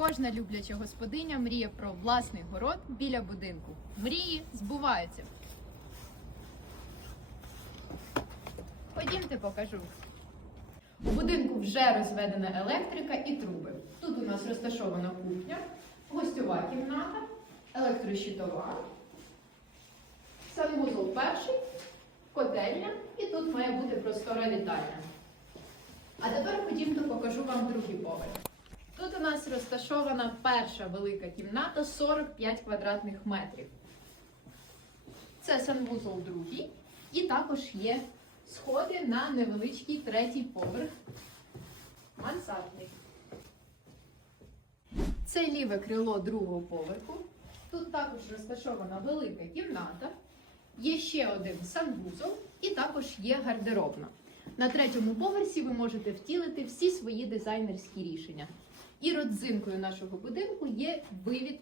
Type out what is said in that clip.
Кожна любляча господиня мріє про власний город біля будинку. Мрії збуваються. Ходімте, покажу. У будинку вже розведена електрика і труби. Тут у нас розташована кухня, гостьова кімната, електрощитова, санвузол перший, котельня і тут має бути простора вітальня. А тепер ходімте, покажу вам другий поверх. Нас розташована перша велика кімната 45 квадратних метрів. Це санвузол другий. І також є сходи на невеличкий третій поверх. Мансардний. Це ліве крило другого поверху. Тут також розташована велика кімната. Є ще один санвузол і також є гардеробна. На третьому поверсі ви можете втілити всі свої дизайнерські рішення. І родзинкою нашого будинку є вивід